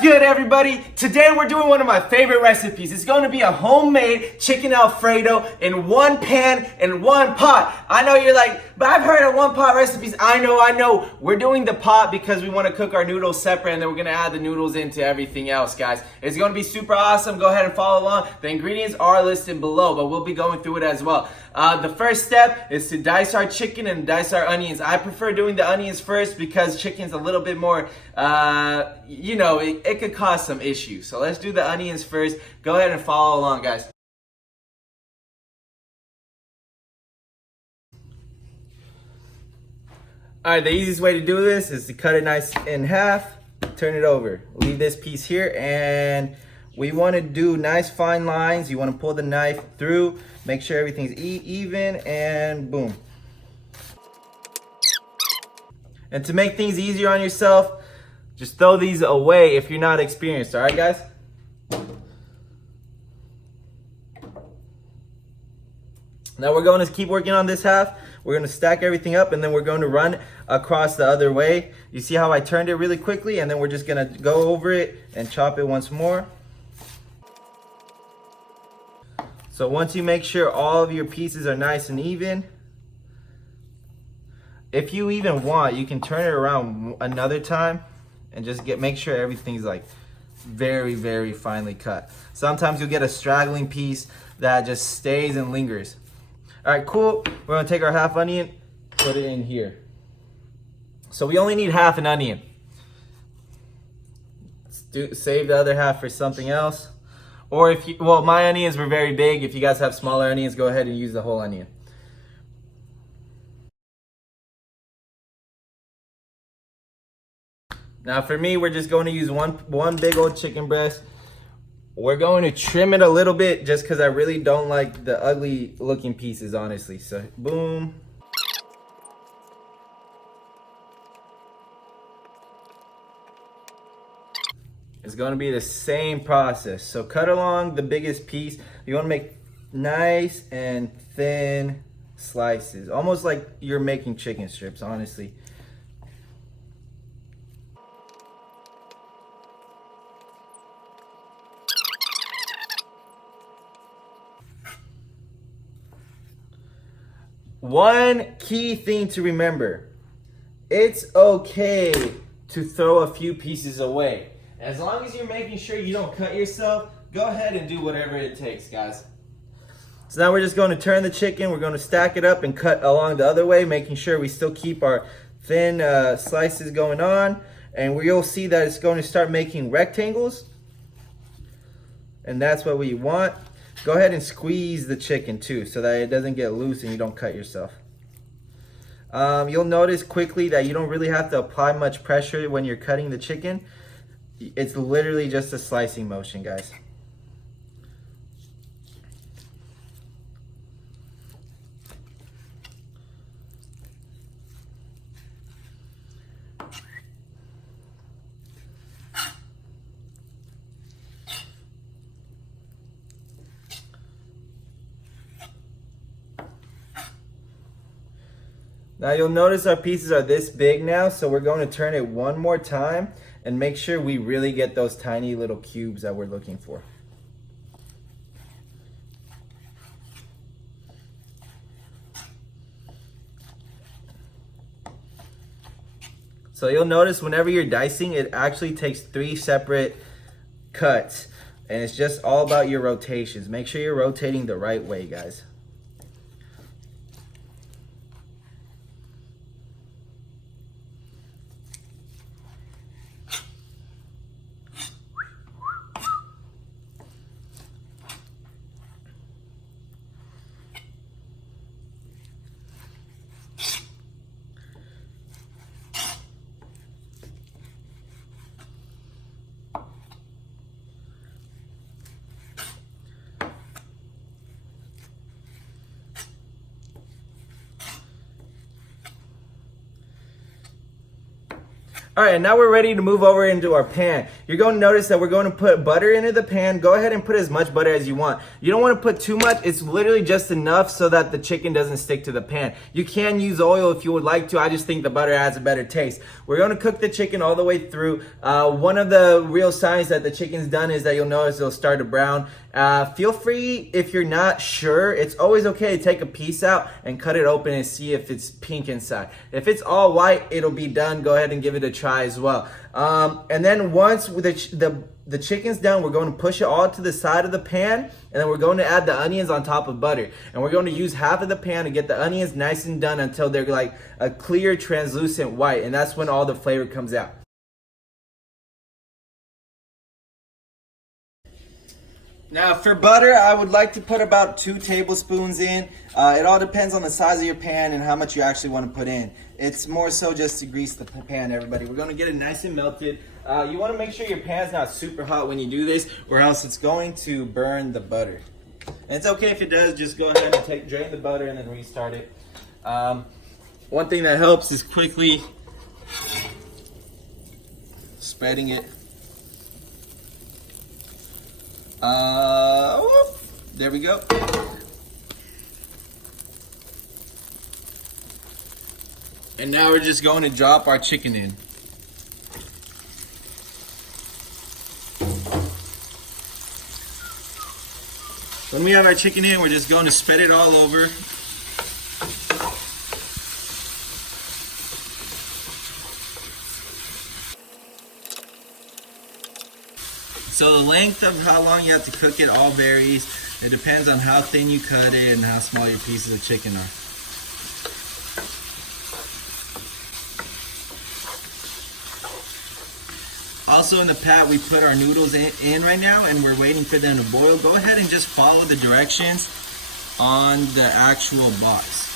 good, everybody? Today we're doing one of my favorite recipes. It's going to be a homemade chicken Alfredo in one pan and one pot. I know you're like, but I've heard of one pot recipes. I know. We're doing the pot because we want to cook our noodles separate and then we're going to add the noodles into everything else, guys. It's going to be super awesome. Go ahead and follow along. The ingredients are listed below, but we'll be going through it as well. The first step is to dice our chicken and dice our onions. I prefer doing the onions first because chicken's a little bit more, it could cause some issues. So let's do the onions first. Go ahead and follow along, guys. Alright, the easiest way to do this is to cut it nice in half, turn it over. Leave this piece here, and we want to do nice fine lines. You want to pull the knife through, make sure everything's even, and boom. And to make things easier on yourself, just throw these away if you're not experienced, all right, guys? Now we're going to keep working on this half. We're going to stack everything up, and then we're going to run across the other way. You see how I turned it really quickly, and then we're just going to go over it and chop it once more. So once you make sure all of your pieces are nice and even, if you even want, you can turn it around another time and just make sure everything's like very, very finely cut. Sometimes you'll get a straggling piece that just stays and lingers. All right, cool. We're gonna take our half onion, put it in here. So we only need half an onion. Save the other half for something else. Or if you, well, my onions were very big. If you guys have smaller onions, go ahead and use the whole onion. Now for me, we're just going to use one big old chicken breast. We're going to trim it a little bit just because I really don't like the ugly looking pieces, honestly. So boom. It's going to be the same process. So cut along the biggest piece. You want to make nice and thin slices, almost like you're making chicken strips, honestly. One key thing to remember: it's okay to throw a few pieces away. As long as you're making sure you don't cut yourself, go ahead and do whatever it takes, guys. So now we're just going to turn the chicken. We're going to stack it up and cut along the other way, making sure we still keep our thin slices going on. And you'll see that it's going to start making rectangles. And that's what we want. Go ahead and squeeze the chicken too, so that it doesn't get loose and you don't cut yourself. You'll notice quickly that you don't really have to apply much pressure when you're cutting the chicken. It's literally just a slicing motion, guys. Now you'll notice our pieces are this big now, so we're going to turn it one more time and make sure we really get those tiny little cubes that we're looking for. So you'll notice whenever you're dicing, it actually takes 3 separate cuts, and it's just all about your rotations. Make sure you're rotating the right way, guys. All right, now we're ready to move over into our pan. You're going to notice that we're going to put butter into the pan. Go ahead and put as much butter as you want. You don't want to put too much. It's literally just enough so that the chicken doesn't stick to the pan. You can use oil if you would like to. I just think the butter adds a better taste. We're going to cook the chicken all the way through. One of the real signs that the chicken's done is that you'll notice it'll start to brown. Feel free, if you're not sure, it's always okay to take a piece out and cut it open and see if it's pink inside. If it's all white, it'll be done. Go ahead and give it a try as well. And then once the chicken's done, we're going to push it all to the side of the pan, and then we're going to add the onions on top of butter. And we're going to use half of the pan to get the onions nice and done until they're like a clear, translucent white, and that's when all the flavor comes out. Now for butter, I would like to put about 2 tablespoons in. It all depends on the size of your pan and how much you actually want to put in. It's more so just to grease the pan, everybody. We're going to get it nice and melted. You want to make sure your pan's not super hot when you do this, or else it's going to burn the butter. And it's okay if it does, just go ahead and drain the butter and then restart it. One thing that helps is quickly spreading it. There we go. And now we're just going to drop our chicken in. When we have our chicken in, we're just going to spread it all over. So the length of how long you have to cook it all varies. It depends on how thin you cut it and how small your pieces of chicken are. Also in the pot, we put our noodles in right now, and we're waiting for them to boil. Go ahead and just follow the directions on the actual box.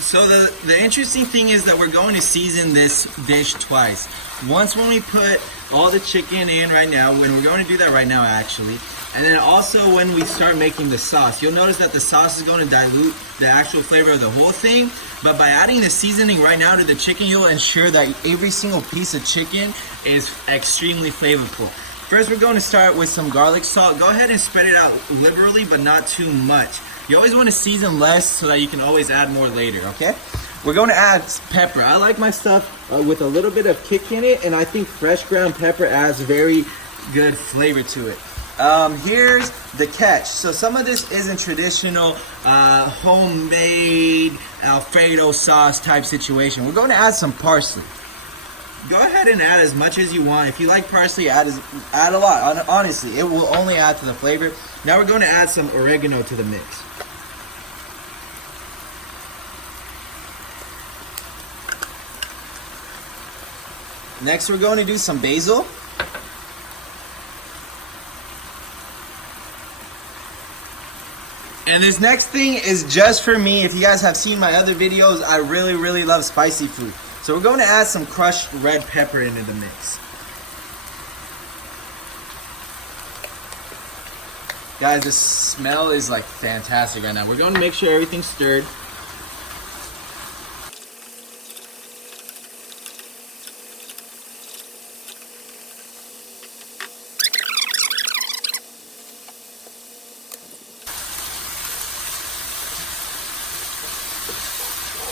So the interesting thing is that we're going to season this dish twice. Once when we put all the chicken in right now, when we're going to do that right now actually, and then also when we start making the sauce. You'll notice that the sauce is going to dilute the actual flavor of the whole thing, but by adding the seasoning right now to the chicken, you'll ensure that every single piece of chicken is extremely flavorful. First, we're going to start with some garlic salt. Go ahead and spread it out liberally, but not too much. You always want to season less so that you can always add more later, okay? We're going to add pepper. I like my stuff with a little bit of kick in it, and I think fresh ground pepper adds very good flavor to it. Here's the catch. So some of this isn't traditional homemade Alfredo sauce type situation. We're going to add some parsley. Go ahead and add as much as you want. If you like parsley, add a lot. Honestly, it will only add to the flavor. Now we're going to add some oregano to the mix. Next, we're going to do some basil. And this next thing is just for me. If you guys have seen my other videos, I really love spicy food. So we're going to add some crushed red pepper into the mix. Guys, the smell is like fantastic right now. We're going to make sure everything's stirred.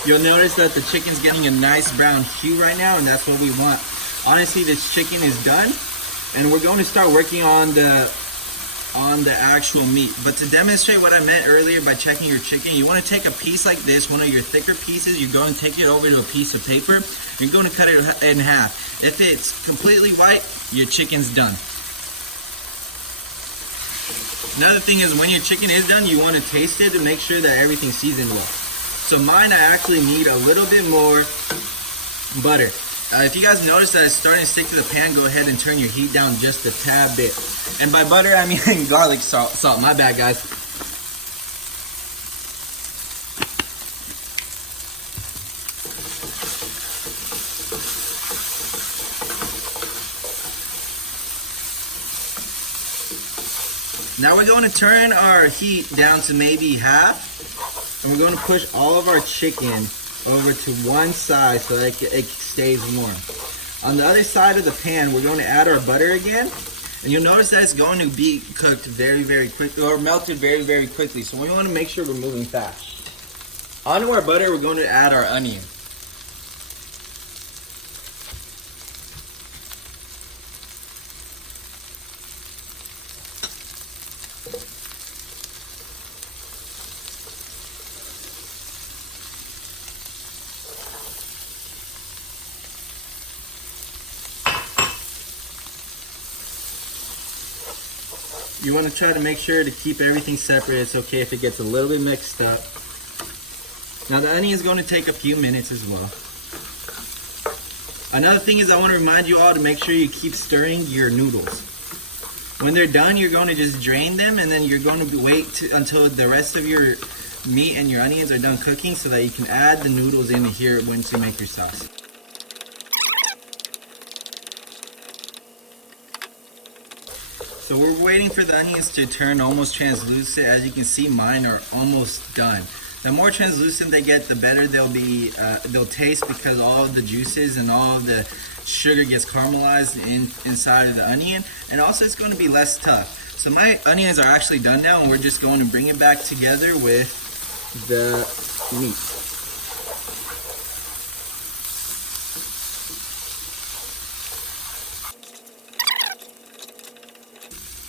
You'll notice that the chicken's getting a nice brown hue right now, and that's what we want. Honestly, this chicken is done, and we're going to start working on the actual meat. But to demonstrate what I meant earlier by checking your chicken, you want to take a piece like this, one of your thicker pieces, you're going to take it over to a piece of paper, you're going to cut it in half. If it's completely white, your chicken's done. Another thing is when your chicken is done, you want to taste it to make sure that everything's seasoned well. So mine, I actually need a little bit more butter. If you guys notice that it's starting to stick to the pan, go ahead and turn your heat down just a tad bit. And by butter, I mean garlic salt. My bad, guys. Now we're going to turn our heat down to maybe half, and we're going to push all of our chicken over to one side so that it stays warm. On the other side of the pan, we're going to add our butter again, and you'll notice that it's going to be cooked very, very quickly, or melted very, very quickly. So we want to make sure we're moving fast. Onto our butter, we're going to add our onion. You want to try to make sure to keep everything separate. It's okay if it gets a little bit mixed up. Now the onion is going to take a few minutes as well. Another thing is I want to remind you all to make sure you keep stirring your noodles. When they're done, you're going to just drain them, and then you're going to wait until the rest of your meat and your onions are done cooking so that you can add the noodles in here once you make your sauce. So we're waiting for the onions to turn almost translucent. As you can see, mine are almost done. The more translucent they get, the better they'll taste, because all of the juices and all of the sugar gets caramelized inside of the onion, and also it's going to be less tough. So my onions are actually done now, and we're just going to bring it back together with the meat.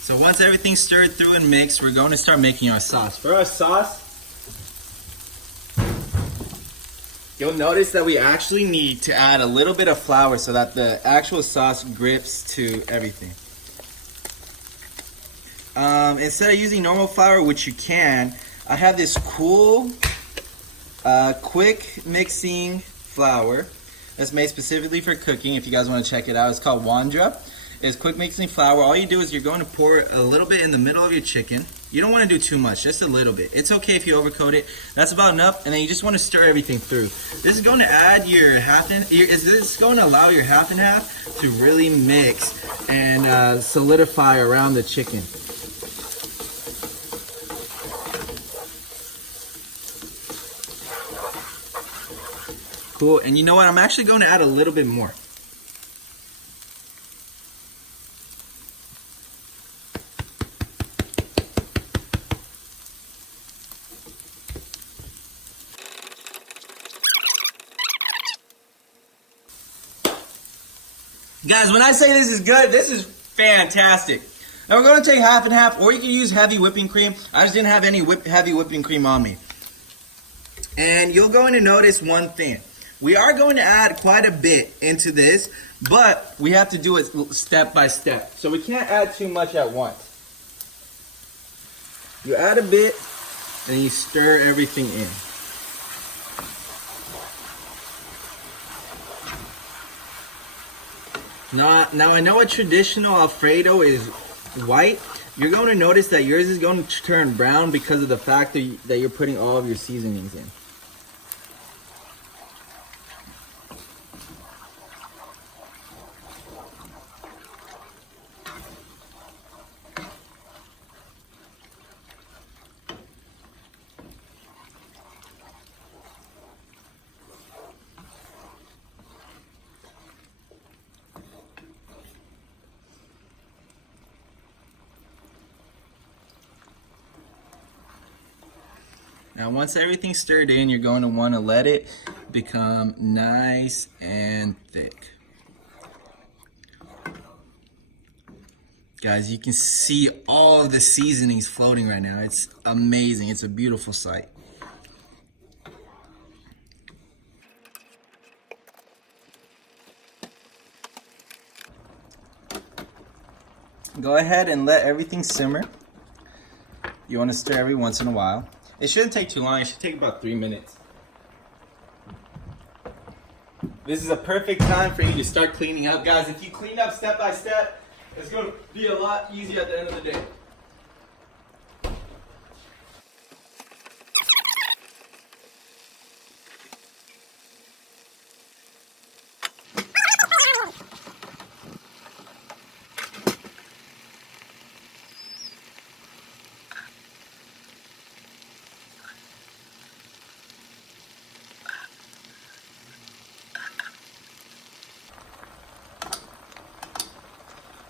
So once everything's stirred through and mixed, we're going to start making our sauce. For our sauce, you'll notice that we actually need to add a little bit of flour so that the actual sauce grips to everything. Instead of using normal flour, which you can, I have this cool, quick mixing flour that's made specifically for cooking. If you guys want to check it out, it's called Wandra. It's quick mixing flour. All you do is you're going to pour a little bit in the middle of your chicken. You don't want to do too much, just a little bit. It's okay if you overcoat it. That's about enough, and then you just want to stir everything through. This is going to add your this is going to allow your half and half to really mix and solidify around the chicken. Cool, and you know what? I'm actually going to add a little bit more. Guys, when I say this is good, this is fantastic. Now we're going to take half and half, or you can use heavy whipping cream. I just didn't have any heavy whipping cream on me. And you're going to notice one thing. We are going to add quite a bit into this, but we have to do it step by step. So we can't add too much at once. You add a bit, and you stir everything in. Now I know a traditional Alfredo is white. You're going to notice that yours is going to turn brown because of the fact that you're putting all of your seasonings in. Now once everything's stirred in, you're going to want to let it become nice and thick. Guys, you can see all of the seasonings floating right now. It's amazing. It's a beautiful sight. Go ahead and let everything simmer. You want to stir every once in a while. It shouldn't take too long. It should take about 3 minutes. This is a perfect time for you to start cleaning up. Guys, if you clean up step by step, it's going to be a lot easier at the end of the day.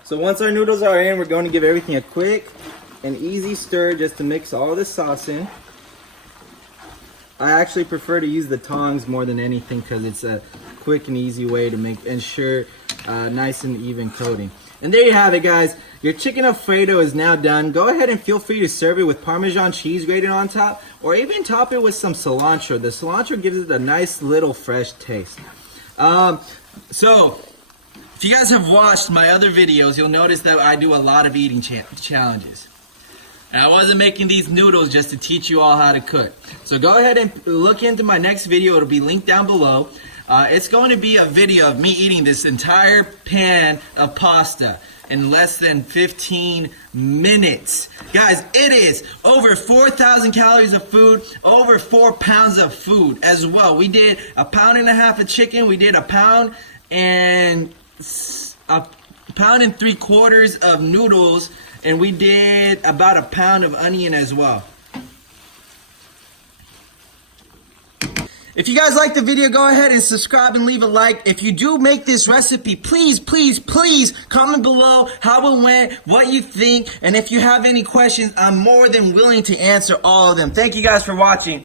So once our noodles are in, we're going to give everything a quick and easy stir just to mix all the sauce in. I actually prefer to use the tongs more than anything because it's a quick and easy way to ensure nice and even coating. And there you have it, guys. Your chicken Alfredo is now done. Go ahead and feel free to serve it with Parmesan cheese grated on top, or even top it with some cilantro. The cilantro gives it a nice little fresh taste. So, if you guys have watched my other videos, you'll notice that I do a lot of eating challenges. And I wasn't making these noodles just to teach you all how to cook. So go ahead and look into my next video. It'll be linked down below. It's going to be a video of me eating this entire pan of pasta in less than 15 minutes. Guys, it is over 4,000 calories of food, over 4 pounds of food as well. We did 1.5 pounds of chicken. We did 1 pound and 1.75 pounds of noodles. And we did about 1 pound of onion as well. If you guys like the video, go ahead and subscribe and leave a like. If you do make this recipe, please, please, please comment below how it went, what you think, and if you have any questions, I'm more than willing to answer all of them. Thank you guys for watching.